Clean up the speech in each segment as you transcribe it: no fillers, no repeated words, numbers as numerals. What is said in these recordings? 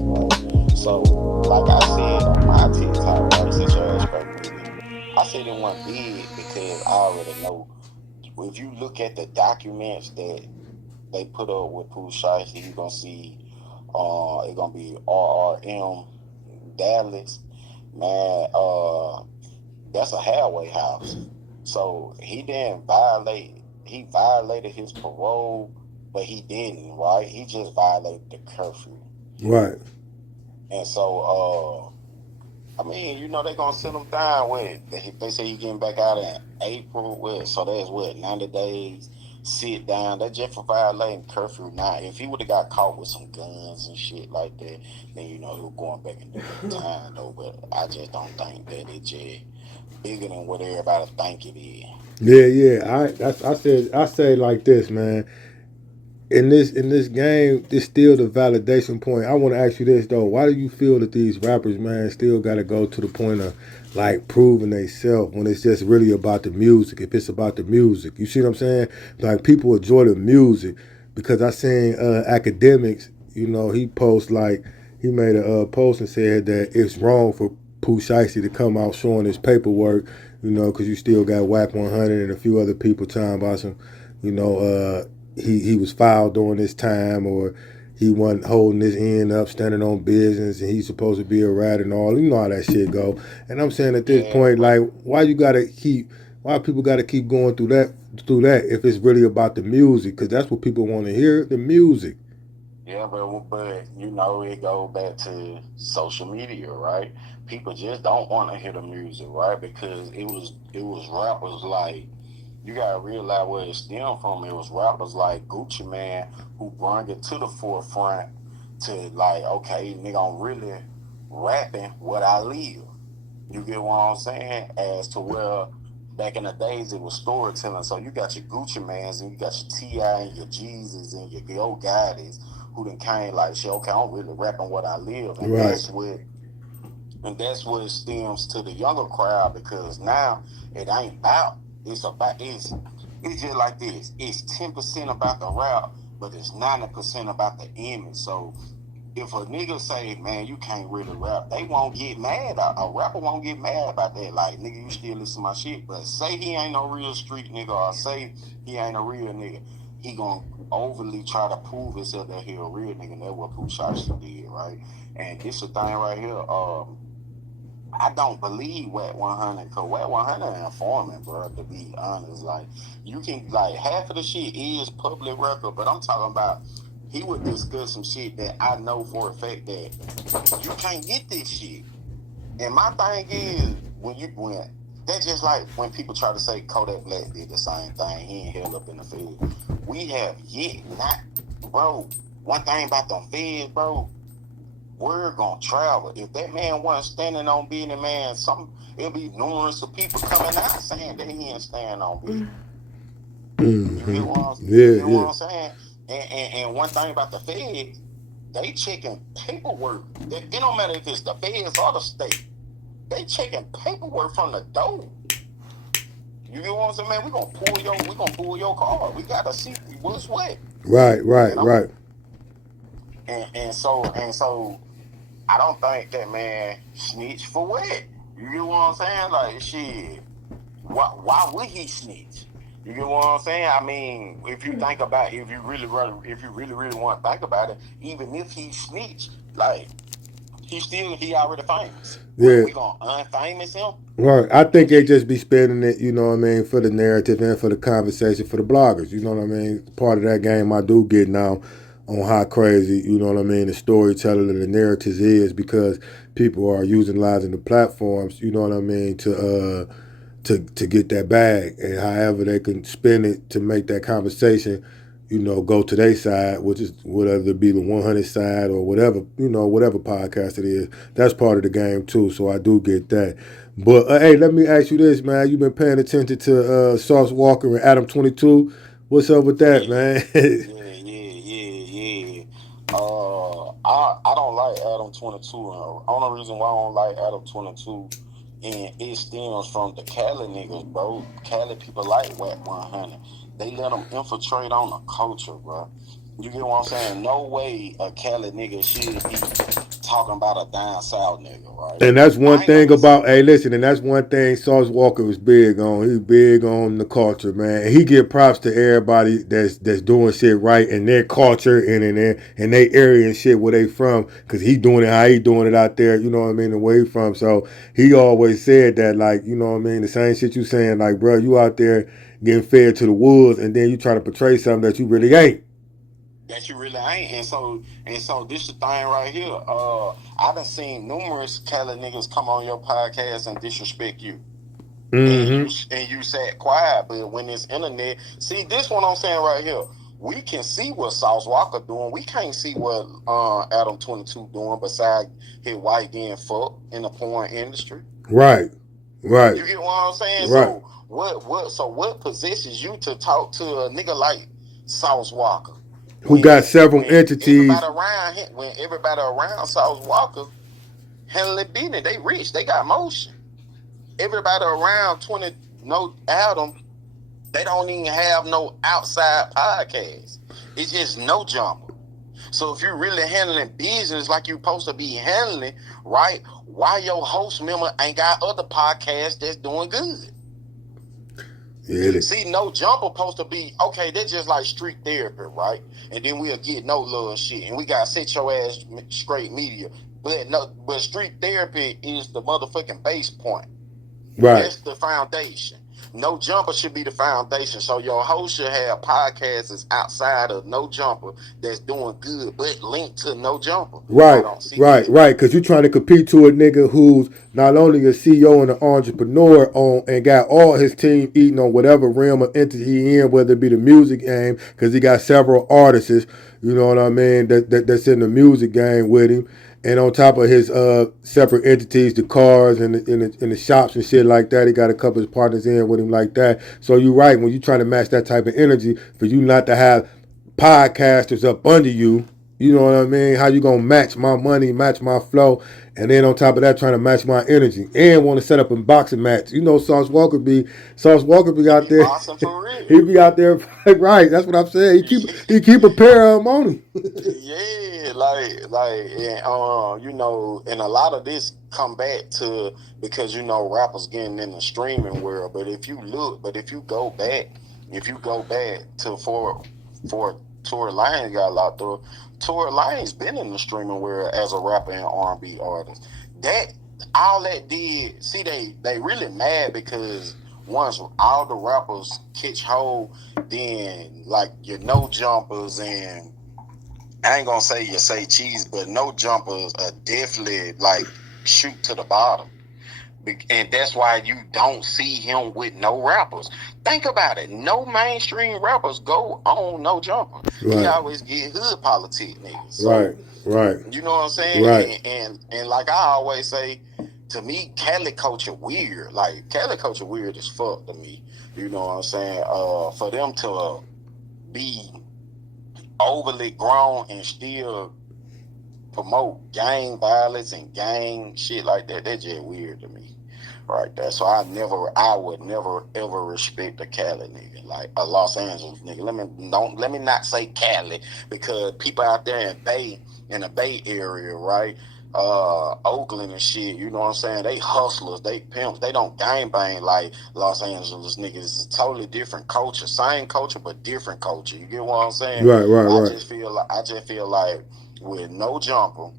Right? So, like I said on my TikTok, right, since your ass spoke with it, I said it wasn't big because I already know. If you look at the documents that they put up with Pooh Shiesty, you gonna see it's gonna be RRM Dallas, man, that's a halfway house. So he didn't violate. He violated his parole, but he didn't. Right? He just violated the curfew. Right. And so, I mean, they gonna sit him down with. They say he getting back out in April. With so that's what 90 days. Sit down. That's just for violating curfew. Now, if he would have got caught with some guns and shit like that, then he was going back and doing time though. But I just don't think that it just bigger than what everybody think it is. Yeah, yeah. I say like this, man. In this game, it's still the validation point. I want to ask you this though: why do you feel that these rappers, man, still got to go to the point of like proving themselves when it's just really about the music? If it's about the music, you see what I'm saying? Like people enjoy the music because I seen academics. He post like he made a post and said that it's wrong for Pooh Shiesty to come out showing his paperwork. Because you still got Wack 100 and a few other people talking about some, you know, he was fouled during this time, or he wasn't holding his end up, standing on business, and he's supposed to be a rat and all. You know how that shit go. And I'm saying at this Yeah, point, but like, why people gotta keep going through that if it's really about the music? Because that's what people want to hear, the music. yeah, but it goes back to social media, right? People just don't want to hear the music, right? Because it was rappers like you gotta realize where it stemmed from. It was rappers like Gucci Man who brought it to the forefront to like, okay, nigga, I'm really rapping what I live. You get what I'm saying? As to where back in the days it was storytelling. So you got your Gucci Mans and you got your T.I. and your Jesus and your Yo Gaddies who then came like, shit, okay, I'm really rapping what I live. And Right, that's what stems to the younger crowd because now it ain't about it's just like this. It's 10% about the rap, but it's 90% about the image. So if a nigga say, man, you can't really rap, they won't get mad. A rapper won't get mad about that. Like, nigga, you still listen to my shit. But say he ain't no real street nigga, or say he ain't a real nigga, he gonna overly try to prove himself that he a real nigga. And that's what Pooh Shiesty did, right? And this the thing right here. I don't believe Wet 100 because Wet 100 informant, bro. To be honest, like you can like half of the shit is public record, but I'm talking about he would discuss some shit that I know for a fact that you can't get this shit. And my thing is when that's just like when people try to say Kodak Black did the same thing. He ain't held up in the field. We have yet not, bro. One thing about them feds, bro, word gonna travel. If that man wasn't standing on business, man, it'll be numerous of people coming out saying that he ain't standing on business. You hmm get what I'm, you yeah, get what yeah. I'm saying? And one thing about the feds, they checking paperwork. It don't matter if it's the feds or the state. They checking paperwork from the door. You get what I'm saying, man? We gonna pull your card. We gotta see what's what. Right, right, And I'm right. and so I don't think that man snitch for what. You get what I'm saying? Like shit. Why would he snitch? You get what I'm saying? I mean, if you think about if you really want to think about it, even if he snitched, like he already famous. What Yeah. we gonna unfamous him? Right. I think That's they just be spending it, what I mean, for the narrative and for the conversation for the bloggers. You know what I mean? Part of that game I do get now on how crazy, you know what I mean, the storytelling and the narratives is because people are utilizing the platforms, you know what I mean, to get that bag, and however they can spin it to make that conversation, go to their side, which is whether it be the 100 side or whatever, whatever podcast it is. That's part of the game too. So I do get that. But hey, let me ask you this, man. You've been paying attention to Sauce Walker and Adam 22. What's up with that, yeah, man? yeah. I don't like Adam 22. And the only reason why I don't like Adam 22 and it stems from the Cali niggas, bro. Cali people like Wack 100. They let them infiltrate on the culture, bro. You get what I'm saying? No way a Cali nigga should be talking about a down south nigga, right? And that's one I ain't thing never. about, hey, listen, and that's one thing Sauce Walker was big on. He's big on the culture, man. And he give props to everybody that's doing shit right in their culture and in their area and shit where they from, because he doing it how he doing it out there, you know what I mean, and where he from. So he always said that, like, you know what I mean, the same shit you saying, like, bro, you out there getting fed to the wolves and then you try to portray something that you really ain't. That you really ain't. And so this the thing right here. I done seen numerous Cali niggas come on your podcast and disrespect you. Mm-hmm. And you sat quiet, but when it's internet, see this one I'm saying right here. We can see what Sauce Walker doing. We can't see what Adam 22 doing besides his wife getting fucked in the porn industry. Right. Right. You get what I'm saying? Right. So what positions you to talk to a nigga like Sauce Walker? Who got several When entities. everybody around Sauce Walker handling business, they rich, they got motion. Everybody around 20 no Adam, they don't even have no outside podcast. It's just no jumper. So if you're really handling business like you're supposed to be handling, right? Why your host member ain't got other podcasts that's doing good? Yeah. See, no jumper supposed to be okay. They're just like street therapy, right? And then we'll get no love shit, and we got set your ass straight media. But street therapy is the motherfucking base point. Right. That's the foundation. No jumper should be the foundation. So your host should have podcasts that's outside of no jumper that's doing good, but linked to no jumper. Right, I don't see right, that. right. Because you're trying to compete to a nigga who's not only a CEO and an entrepreneur on and got all his team eating on whatever realm of entity he in, whether it be the music game, because he got several artists, you know what I mean, that's in the music game with him. And on top of his separate entities, the cars and the shops and shit like that, he got a couple of partners in with him like that. So you're right, when you're trying to match that type of energy, for you not to have podcasters up under you, you know what I mean? How you gonna match my money, match my flow, and then on top of that, trying to match my energy and want to set up a boxing match. You know, Sauce Walker be out Be there. boxing for real. He be out there, right? That's what I'm saying. He keep a pair of them on him. Yeah, and you know, and a lot of this come back to because you know rappers getting in the streaming world. But if you go back, to for Tory Lanez got locked up, Tory Lanez been in the streaming world as a rapper and R&B artist. That all that did, see, they really mad because once all the rappers catch hold, then like your no jumpers and I ain't gonna say you say cheese, but no jumpers are definitely like shoot to the bottom. And that's why you don't see him with no rappers. Think about it. No mainstream rappers go on no jumper. He Right, always get hood politic niggas. right, So right, you know what I'm saying? right. And like I always say, to me, Cali culture weird. Like Cali culture weird as fuck to me. You know what I'm saying? For them to be overly grown and still promote gang violence and gang shit like that, that's just weird to me. Right there. So I would never ever respect a Cali nigga, like a Los Angeles nigga. Let me not say Cali because people out there in the Bay Area, right? Oakland and shit, you know what I'm saying? They hustlers, they pimps, they don't gang bang like Los Angeles niggas. It's a totally different culture. Same culture but different culture. You get what I'm saying? Right, right, I right. just feel like with no jumper,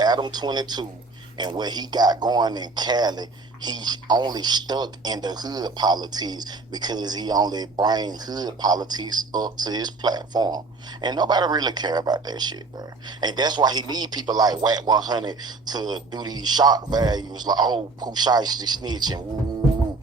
Adam 22 and what he got going in Cali, he's only stuck in the hood politics because he only bring hood politics up to his platform. And nobody really care about that shit, bro. And that's why he need people like Wack 100 to do these shock values like, oh, Pooh Shiesty snitching, woo, woo, woo.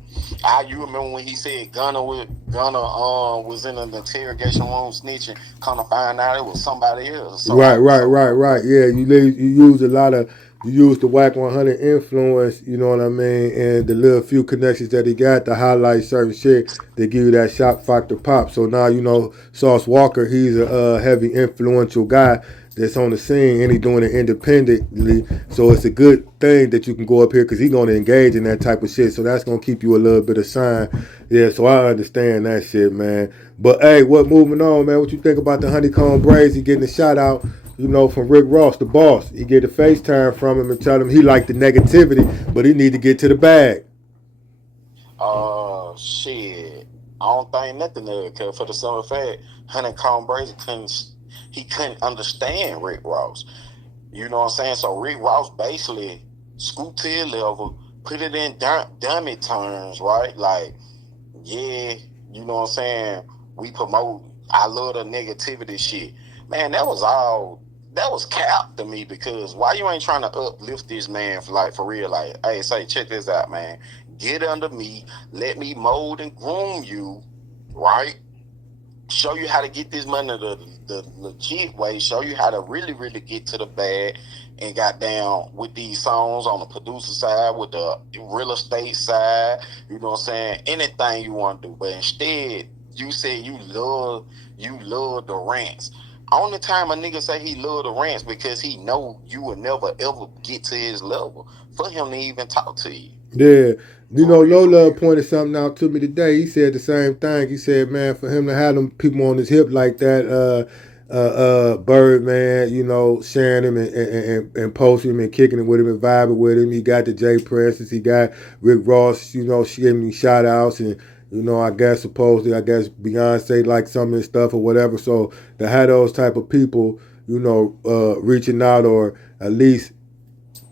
You remember when he said Gunna was in an interrogation room snitching, come to find out it was somebody else. Right, right, right, right. Yeah, you use a lot of you use the Wack 100 influence, you know what I mean, and the little few connections that he got to highlight certain shit. They give you that shock factor pop. So now you know Sauce Walker, he's a heavy influential guy that's on the scene, and he doing it independently. So it's a good thing that you can go up here because he's going to engage in that type of shit. So that's going to keep you a little bit of sign. Yeah, so I understand that shit, man. But hey, what moving on, man? What you think about the HoneyKomb Brazy getting a shout out? You know, from Rick Ross, the boss. He get a FaceTime from him and tell him he liked the negativity, but he need to get to the bag. Shit. I don't think nothing of it, cause for the simple fact, HoneyKomb Brazy couldn't understand Rick Ross. You know what I'm saying? So Rick Ross basically scooped to his level, put it in dummy terms, right? Like, yeah, you know what I'm saying? We promote, I love the negativity shit. Man, that was cap to me, because why you ain't trying to uplift this man for real? Like, hey, say, check this out, man. Get under me, let me mold and groom you, right? Show you how to get this money the legit way, show you how to really, really get to the bag, and got down with these songs on the producer side, with the real estate side, you know what I'm saying? Anything you want to do. But instead, you say you love the rants. Only time a nigga say he love the rants because he know you will never ever get to his level for him to even talk to you. Yeah. You know, For real, for Lola real. pointed something out to me today. He said the same thing. He said, man, for him to have them people on his hip like that, Bird, man, you know, sharing him and posting him and kicking him with him and vibing with him. He got the Jay Presses. He got Rick Ross, you know, she giving me shout outs. And, you know, I guess supposedly, Beyonce like some of his stuff or whatever. So to have those type of people, you know, reaching out or at least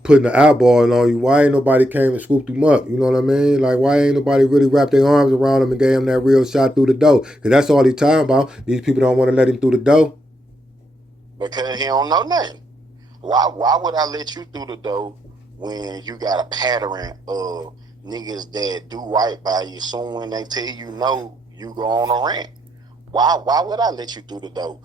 putting the eyeball on you, why ain't nobody came and scooped him up? You know what I mean? Like, why ain't nobody really wrapped their arms around him and gave him that real shot through the door? Because that's all he talking about. These people don't want to let him through the door. Because he don't know nothing. Why would I let you through the door when you got a pattern of niggas that do right by you? Soon when they tell you no, you go on a rant. Why would I let you through the door?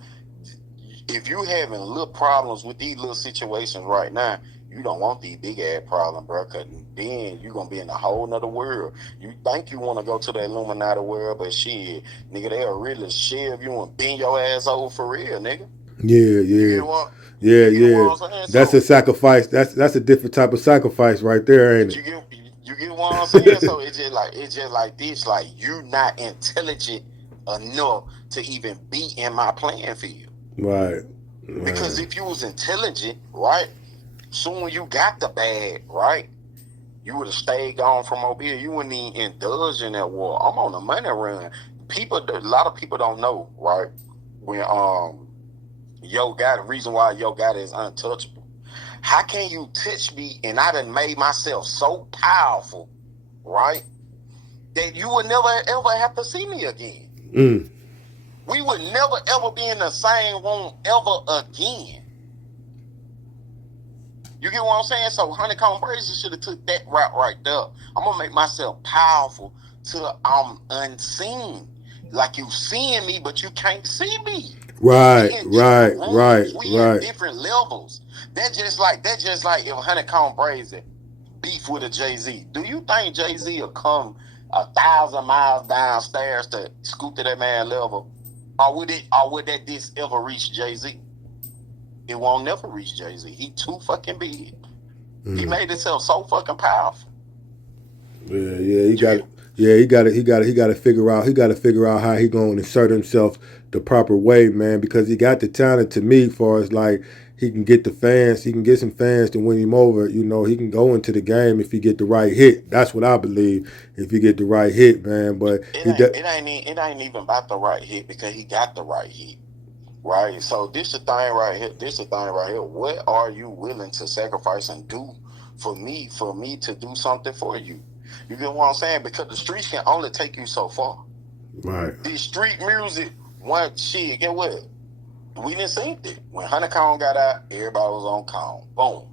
If you having little problems with these little situations right now, you don't want these big ass problems, bro. Cause then you gonna be in a whole nother world. You think you want to go to the Illuminati world, but shit, nigga, they'll really shave you and bend your ass over for real, nigga. Yeah, You yeah, get what? yeah, You get yeah. what I'm saying? That's a So sacrifice. That's a different type of sacrifice right there, ain't you get you get what I'm saying? So it's just like this. Like, you not intelligent enough to even be in my playing field. it? Right, Because right, if you was intelligent, right, soon you got the bag, right, you would have stayed gone from Mobile. You wouldn't even indulge in that war. I'm on the money run. A lot of people don't know, right? When the reason why Yo Gotti is untouchable. How can you touch me and I done made myself so powerful, right, that you would never ever have to see me again? mm, We would never ever be in the same room ever again. You get what I'm saying? So HoneyKomb Brazy should have took that route right there. I'm gonna make myself powerful till I'm unseen. Like, you seeing me, but you can't see me. We right, in different right, right, rooms. We in right. different levels. That just like if HoneyKomb Brazy beef with a Jay-Z. Do you think Jay-Z will come 1,000 miles downstairs to scoop to that man level? Or would that this ever reach Jay-Z? It won't never reach Jay-Z. He too fucking big. He Mm. made himself so fucking powerful. Yeah, yeah, he You got, get yeah, he got to figure out, how he gonna insert himself the proper way, man, because he got the talent to me, for as like he can get the fans, he can get some fans to win him over. You know, he can go into the game if he get the right hit. That's what I believe. If he get the right hit, man, but it he, ain't it ain't it ain't even about the right hit, because he got the right hit. Right? So this the thing right here. This the thing right here. What are you willing to sacrifice and do for me to do something for you? You get what I'm saying? Because the streets can only take you so far. right. This street music, one shit, get what? We didn't see it. When HoneyKomb got out, everybody was on Kong. Boom.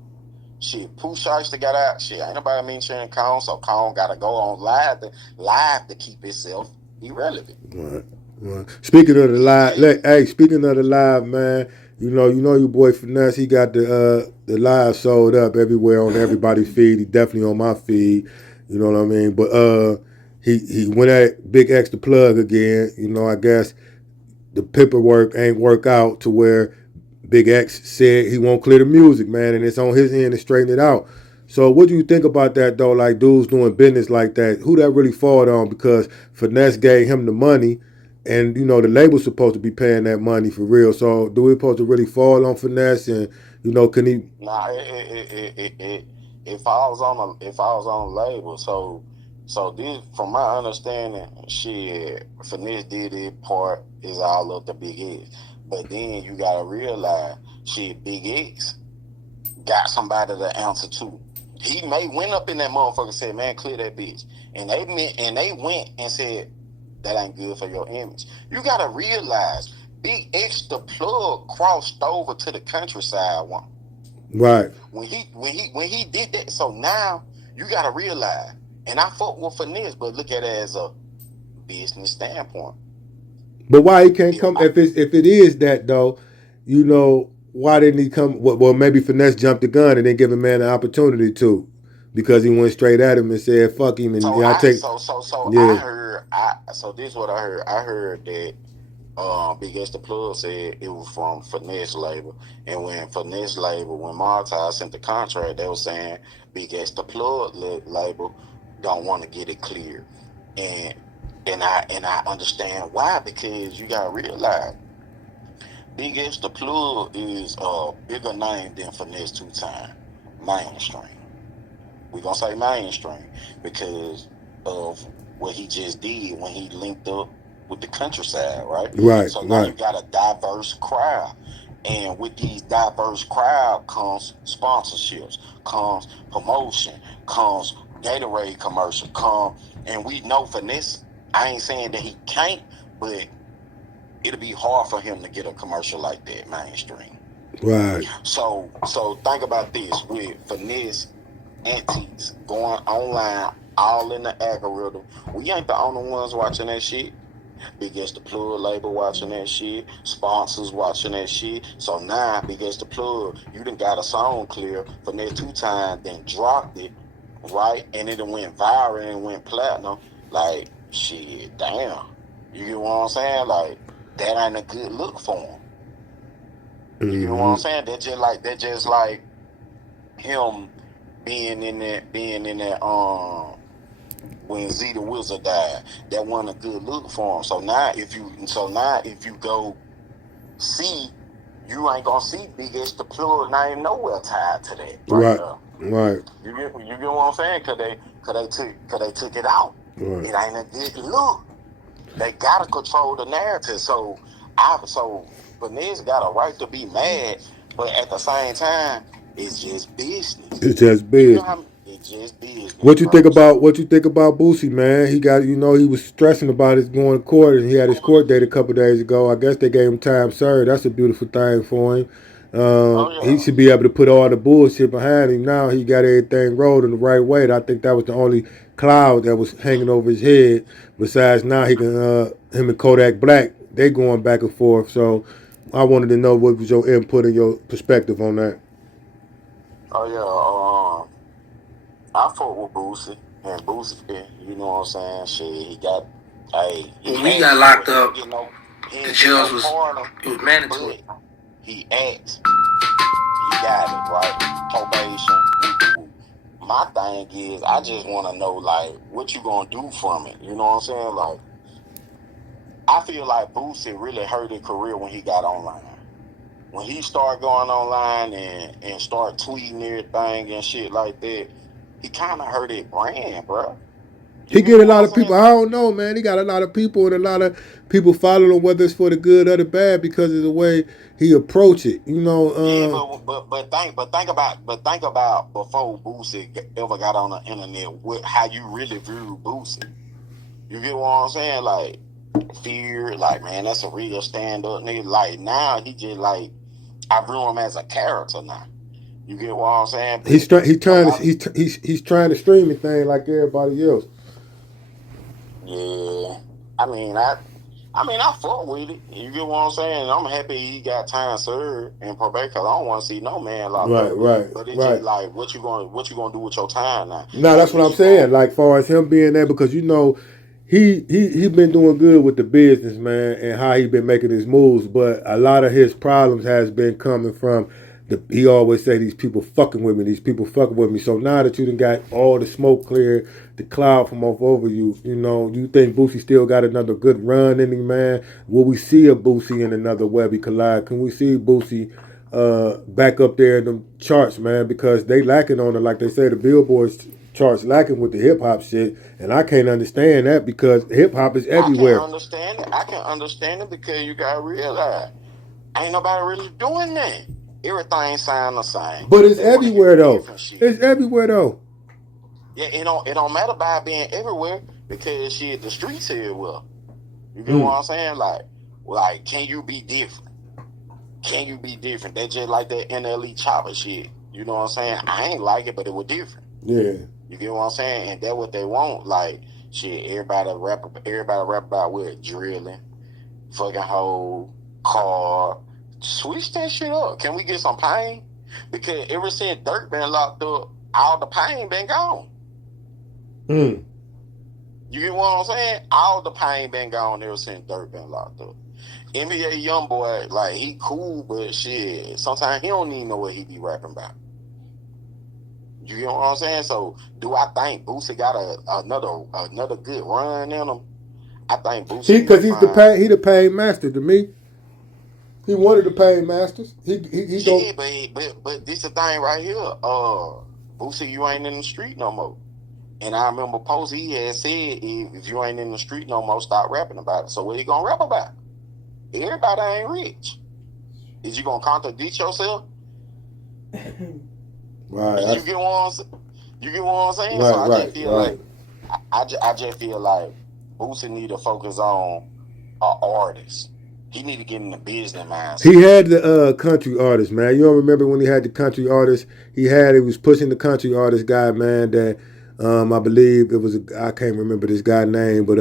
Shit, Pooh Shiesty got out. Shit, ain't nobody mentioning Kong, so Kong got to go on live to keep itself irrelevant. Right. Right. Speaking of the It live, just speaking of the live, man, you know your boy Finesse. He got the live sold up everywhere on everybody's feed. He definitely on my feed. You know what I mean? But he went at Big X the plug again. You know, I guess the paperwork ain't work out to where Big X said he won't clear the music, man, and it's on his end to straighten it out. So what do you think about that though? Like dudes doing business like that, who that really fall on? Because Finesse gave him the money, and the label's supposed to be paying that money for real. So do we supposed to really fall on Finesse? And can he? Nah, it falls on a label. So this, from my understanding, shit, Finesse did his part is all up to Big X. But then you gotta realize, shit, Big X got somebody to answer to. He may went up in that motherfucker and said, "Man, clear that bitch," and they went and said, "That ain't good for your image." You gotta realize, Big X the plug crossed over to the countryside one. Right. When he did that, so now you gotta realize, and I fuck with Finesse, but look at it as a business standpoint. But why he can't come if it is that though? Why didn't he come? Well, maybe Finesse jumped the gun and didn't give a man an opportunity to, because he went straight at him and said fuck him. And So I take I yeah. heard so this is what I heard. I heard that Big S the Plug said it was from Finesse label, and when Finesse label, when Martai sent the contract, they were saying Big S the Plug label don't want to get it cleared, and I understand why, because you gotta realize Big S the Plug is a bigger name than Finesse 2 Time mainstream. We're gonna say mainstream because of what he just did when he linked up with the countryside, right? Right. So now Right. you got a diverse crowd. And with these diverse crowd comes sponsorships, comes promotion, comes Gatorade commercial, and we know Finesse, I ain't saying that he can't, but it'll be hard for him to get a commercial like that mainstream. Right. So think about this with Finesse antiques going online, all in the algorithm. We ain't the only ones watching that shit. Big as the Plug label watching that shit. Sponsors watching that shit. So now, Big as the Plug, you done got a song clear for next 2 times, then dropped it, right? And it went viral and went platinum. Like, shit, damn. You get what I'm saying? Like, that ain't a good look for him. You get what I'm saying? That just like him being in that when Z the Wizard died, that wasn't a good look for him. So now if you go see, you ain't gonna see Big S the Plug name nowhere tied to that right now. Right. You get what I'm saying? Cause they took it out. Right. It ain't a good look. They gotta control the narrative. So Vanessa got a right to be mad, but at the same time, it's just business. It's just business. It's just business. What you think about Boosie, man? He got he was stressing about his going to court, and he had his court date a couple days ago. I guess they gave him time served. That's a beautiful thing for him. He should be able to put all the bullshit behind him. Now he got everything rolled in the right way. And I think that was the only cloud that was hanging over his head. Besides, now he can him and Kodak Black, they going back and forth. So I wanted to know what was your input and your perspective on that. Oh yeah, I fought with Boosie, and Boosie, you know what I'm saying? Shit, he got, when we got locked up, the jails was mandatory. He asked, he got it right, probation. My thing is, I just want to know, like, what you gonna do from it? You know what I'm saying? Like, I feel like Boosie really hurt his career when he got online. When he started going online and start tweeting everything and shit like that, he kind of hurt his brand, bro. He get a lot of people. I don't know, man. He got a lot of people, and a lot of people following him, whether it's for the good or the bad, because of the way he approach it. Yeah, but think about before Boosie ever got on the internet, how you really view Boosie. You get what I'm saying? Like, fear, like, man, that's a real stand up nigga. Like, now he just like, I view him as a character now. You get what I'm saying? He's trying to stream the thing like everybody else. Yeah, I mean, I fuck with it. You get what I'm saying? I'm happy he got time served and probation, because I don't want to see no man locked up. Right. But it's just like, what you gonna do with your time now? No, that's what I'm saying. Like, far as him being there, because he been doing good with the business, man, and how he been making his moves. But a lot of his problems has been coming from he always say these people fucking with me, these people fucking with me. So now that you done got all the smoke cleared, the cloud from off over you, you know, you think Boosie still got another good run in him, man? Will we see a Boosie in another Webby collide? Can we see Boosie back up there in the charts, man? Because they lacking on it, like they say, the Billboard charts lacking with the hip hop shit, and I can't understand that because hip hop is everywhere. I can understand it. I can understand it because you gotta realize ain't nobody really doing that. Everything sound the same. But it's everywhere though. It's everywhere though. Yeah, it don't matter about being everywhere because shit the streets here well. You get what I'm saying? Like, can you be different? Can you be different? They just like that NLE chopper shit. You know what I'm saying? I ain't like it, but it was different. Yeah. You get what I'm saying? And that's what they want. Like, shit, everybody rap about with drilling, fucking hoe, car. Switch that shit up. Can we get some pain? Because ever since Dirt been locked up, all the pain been gone. You get what I'm saying? All the pain been gone ever since Dirt been locked up. NBA Youngboy, like, he cool, but shit, sometimes he don't even know what he be rapping about. You get what I'm saying? So, do I think Boosie got another good run in him? I think Boosie because he the paid master to me. He wanted the paid masters. He yeah, but this the thing right here. Boosie, you ain't in the street no more. And I remember Posey had said, if you ain't in the street no more, stop rapping about it. So what you gonna rap about? Everybody ain't rich. Is you gonna contradict yourself? Right. You get what I'm saying? Right, so I just feel right. like I just feel like Boosie need to focus on an artist. He need to get in the business mindset. He had the country artist, man. You don't remember when he had the country artist? He was pushing the country artist guy, man. That I believe it was I can't remember this guy's name, but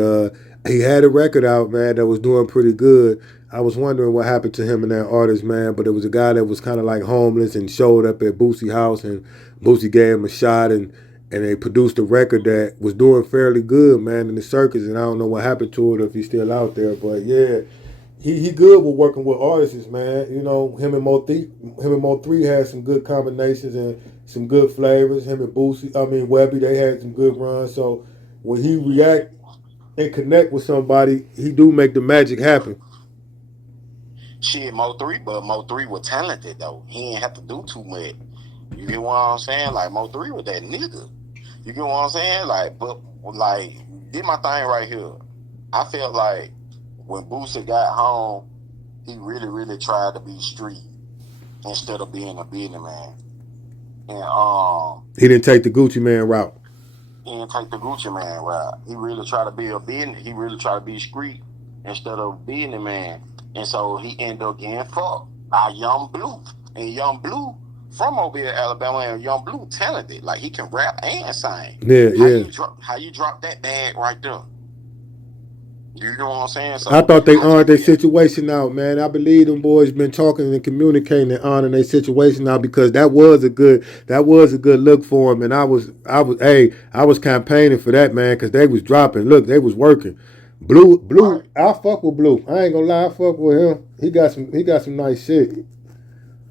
he had a record out, man, that was doing pretty good. I was wondering what happened to him and that artist, man. But it was a guy that was kind of like homeless and showed up at Boosie house, and Boosie gave him a shot, and they produced a record that was doing fairly good, man, in the circus. And I don't know what happened to it, if he's still out there, but yeah. He good with working with artists, man. You know, him and Mo3 had some good combinations and some good flavors. Him and Webby, they had some good runs. So when he react and connect with somebody, he do make the magic happen. Shit, Mo3 was talented though. He ain't have to do too much. You get what I'm saying? Like Mo3 was that nigga. You get what I'm saying? Did my thing right here. I felt like when Boosie got home, he really, really tried to be street instead of being a business man. And he didn't take the Gucci Man route. He didn't take the Gucci Man route. He really tried to be a business. He really tried to be street instead of being a man. And so he ended up getting fucked by Young Blue. And Young Blue from Mobile, Alabama, and Young Blue talented. Like, he can rap and sing. Yeah. How you drop that bag right there? You know what I'm saying? So I thought they honored their situation out, man. I believe them boys been talking and communicating and honoring their situation out, because that was a good look for them. And I was campaigning for that, man, because they was dropping. Look, they was working. Blue, right. I fuck with Blue. I ain't gonna lie, I fuck with him. He got some nice shit.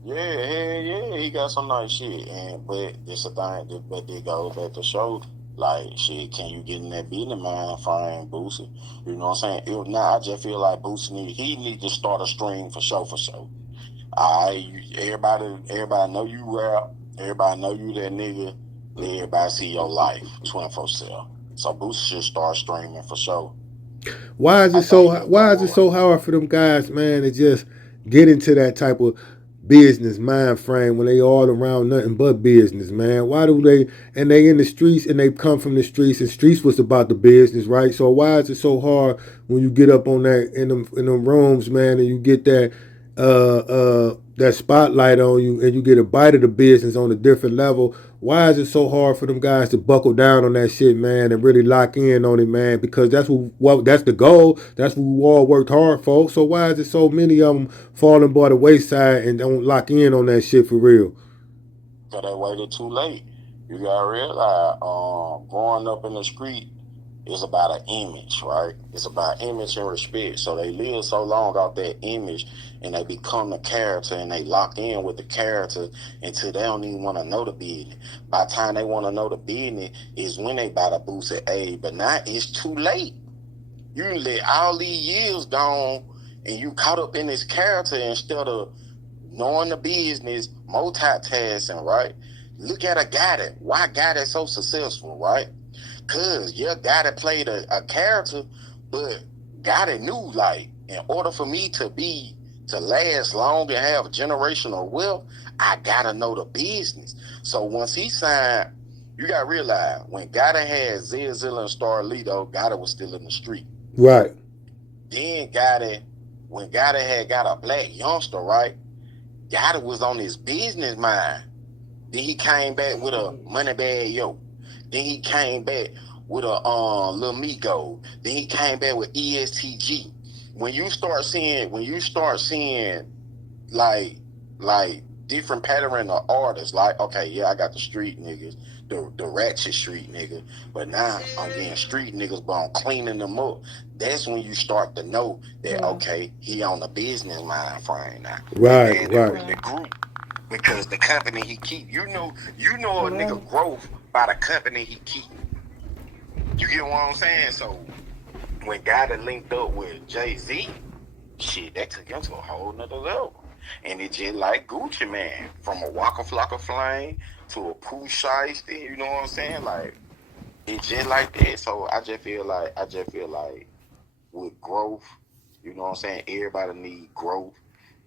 Yeah, he got some nice shit. But it's a thing, but they go back to show. Like, shit, can you get in that business mind frame, Boosie? You know what I'm saying? Now I just feel like Boosie need to start a stream for show. Everybody know you rap. Everybody know you that nigga. Everybody see your life 24/7. So Boosie should start streaming for show. Why is it so hard for them guys, man, to just get into that type of business mind frame when they all around nothing but business, man? Why do they, and they in the streets, and they come from the streets, and streets was about the business, right? So why is it so hard when you get up on that in them rooms, man, and you get that that spotlight on you, and you get a bite of the business on a different level? Why is it so hard for them guys to buckle down on that shit, man, and really lock in on it, man? Because that's that's the goal. That's what we all worked hard for. So why is it so many of them falling by the wayside and don't lock in on that shit for real? Because they waited too late. You gotta realize, growing up in the street, It's about an image, right? It's about image and respect. So they live so long off that image and they become the character and they lock in with the character until they don't even want to know the business. By the time they want to know the business is when they buy the boots at A. But now it's too late. You let all these years gone and you caught up in this character instead of knowing the business, multitasking, right? Look at a guy why guy that's so successful, right? Cause your guy that played a character, but guy that knew like in order for me to last long and have generational wealth, I gotta know the business. So once he signed, you gotta realize when Gotta had Zilla and Starlito, Gotta was still in the street. Right. Then when Gotta had got a black youngster, right? Gotta was on his business mind. Then he came back with a money bag yo. Then he came back with a Lil Migo. Then he came back with ESTG. When you start seeing like different pattern of artists, like okay, yeah, I got the street niggas, the ratchet street niggas, but now I'm getting street niggas, but I'm cleaning them up. That's when you start to know that okay, he on the business mind frame now. Right, right. With the group. Because the company he keep, you know a nigga growth by the company he keep. You get what I'm saying? So when Gotta linked up with Jay-Z, shit, that took him to a whole nother level. And it just like Gucci Man, from a Waka Flocka Flame to a Pooh Shiesty, you know what I'm saying? Like it's just like that. So I just feel like with growth, you know what I'm saying? Everybody need growth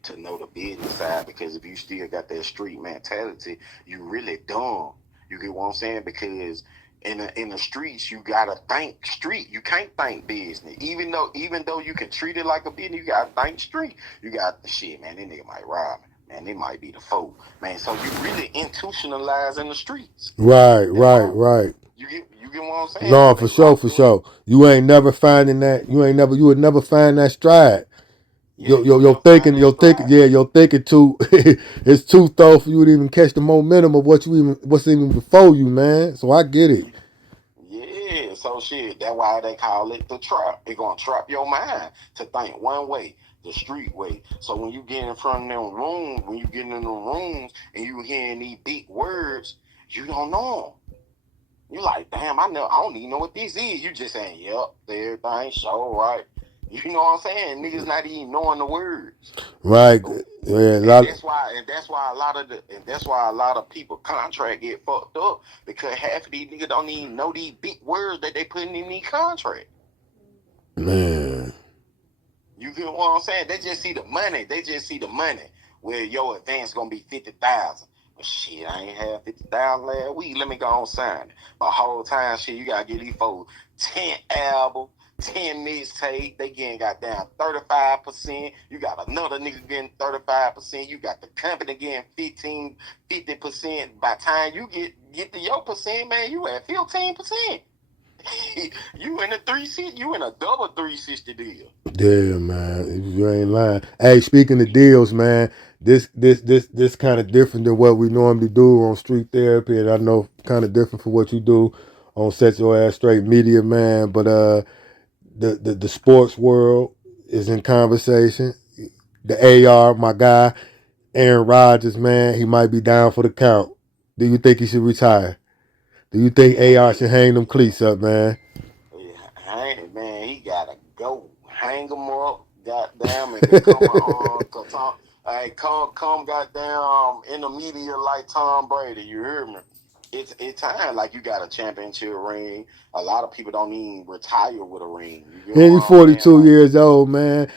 to know the business side, because if you still got that street mentality, you really dumb. You get what I'm saying? Because in the streets, you gotta think street. You can't think business. Even though you can treat it like a business, you gotta think street. You got the shit, man. This nigga might rob me. Man, they might be the folk. Man, so you really institutionalize in the streets. Right, right. You get what I'm saying? No, So for they sure, locked for in. sure. You ain't never finding that. You would never find that stride. Yeah, you Your never find that stride. your thinking too. It's too thorough for you to even catch the momentum of what's even before you, man. So I get it. Yeah, so shit, that's why they call it the trap. It gonna trap your mind to think one way, the street way. So when you get in front of them rooms, when you get in the rooms and you hearing these big words, you don't know them. You like, damn, I don't even know what this is. You just saying, yep, everything show right. You know what I'm saying? Niggas not even knowing the words. Right. So, Yeah, and that's why a lot of people contract get fucked up, because half of these niggas don't even know these big words that they putting in these contract. man. You get what I'm saying? They just see the money. Where your advance gonna be 50,000. But shit, I ain't have 50,000 last week. Let me go on sign it. But whole time, shit, you gotta get these folks 10 album, 10 mixtape. They getting goddamn 35%. You got another nigga getting 35%. You got the company getting 50%. By the time you get to your percent, man, you at 15%. You in a 360, you in a double 360 deal. Yeah, man. You ain't lying. Hey, speaking of deals, man, this kind of different than what we normally do on street therapy, and I know kind of different from what you do on Set Your Ass Straight Media, man. But the sports world is in conversation. The AR, my guy, Aaron Rodgers, man, he might be down for the count. Do you think he should retire? Do you think AR should hang them cleats up, man? Man, he gotta go. Hang him up, goddamn, and become hey, come, goddamn, in the media like Tom Brady. You hear me? It's time. Like you got a championship ring. A lot of people don't even retire with a ring. You get And what he's I'm saying? 42 Like, years old, man.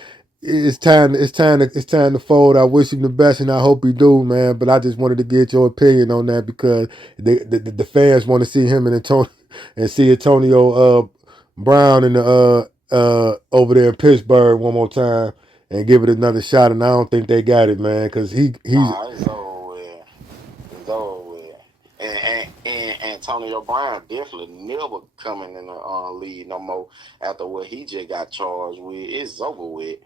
It's time to fold. I wish him the best, and I hope he do, man. But I just wanted to get your opinion on that because the fans want to see him and Antonio and see Antonio Brown in the over there in Pittsburgh one more time and give it another shot. And I don't think they got it, man, because he's nah, it's over with. It's over with. And Antonio Brown definitely never coming in the league no more after what he just got charged with. It's over with.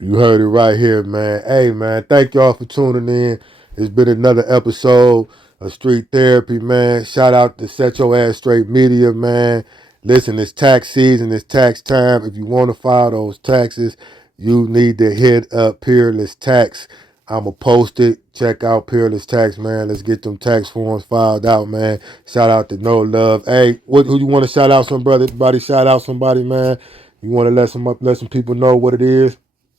You heard it right here, man. Hey, man, thank y'all for tuning in. It's been another episode of Street Therapy, man. Shout out to Set Your Ass Straight Media, man. Listen, it's tax season, it's tax time. If you want to file those taxes, you need to hit up Peerless Tax. I'ma post it. Check out Peerless Tax, man. Let's get them tax forms filed out, man. Shout out to No Love. Hey, who you want to shout out? Somebody shout out somebody, man. You want to let some people know what it is?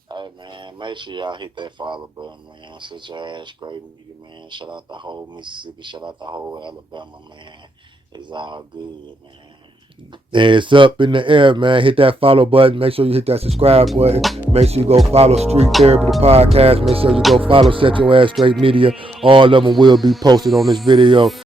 Hey man, make sure y'all hit that follow button, man. Such your ass great media, man. Shout out the whole Mississippi, shout out the whole Alabama, man. It's all good, man. And it's up in the air, man. Hit that follow button. Make sure you hit that subscribe button. Make sure you go follow Street Therapy, the podcast. Make sure you go follow Set Your Ass Straight Media. All of them will be posted on this video.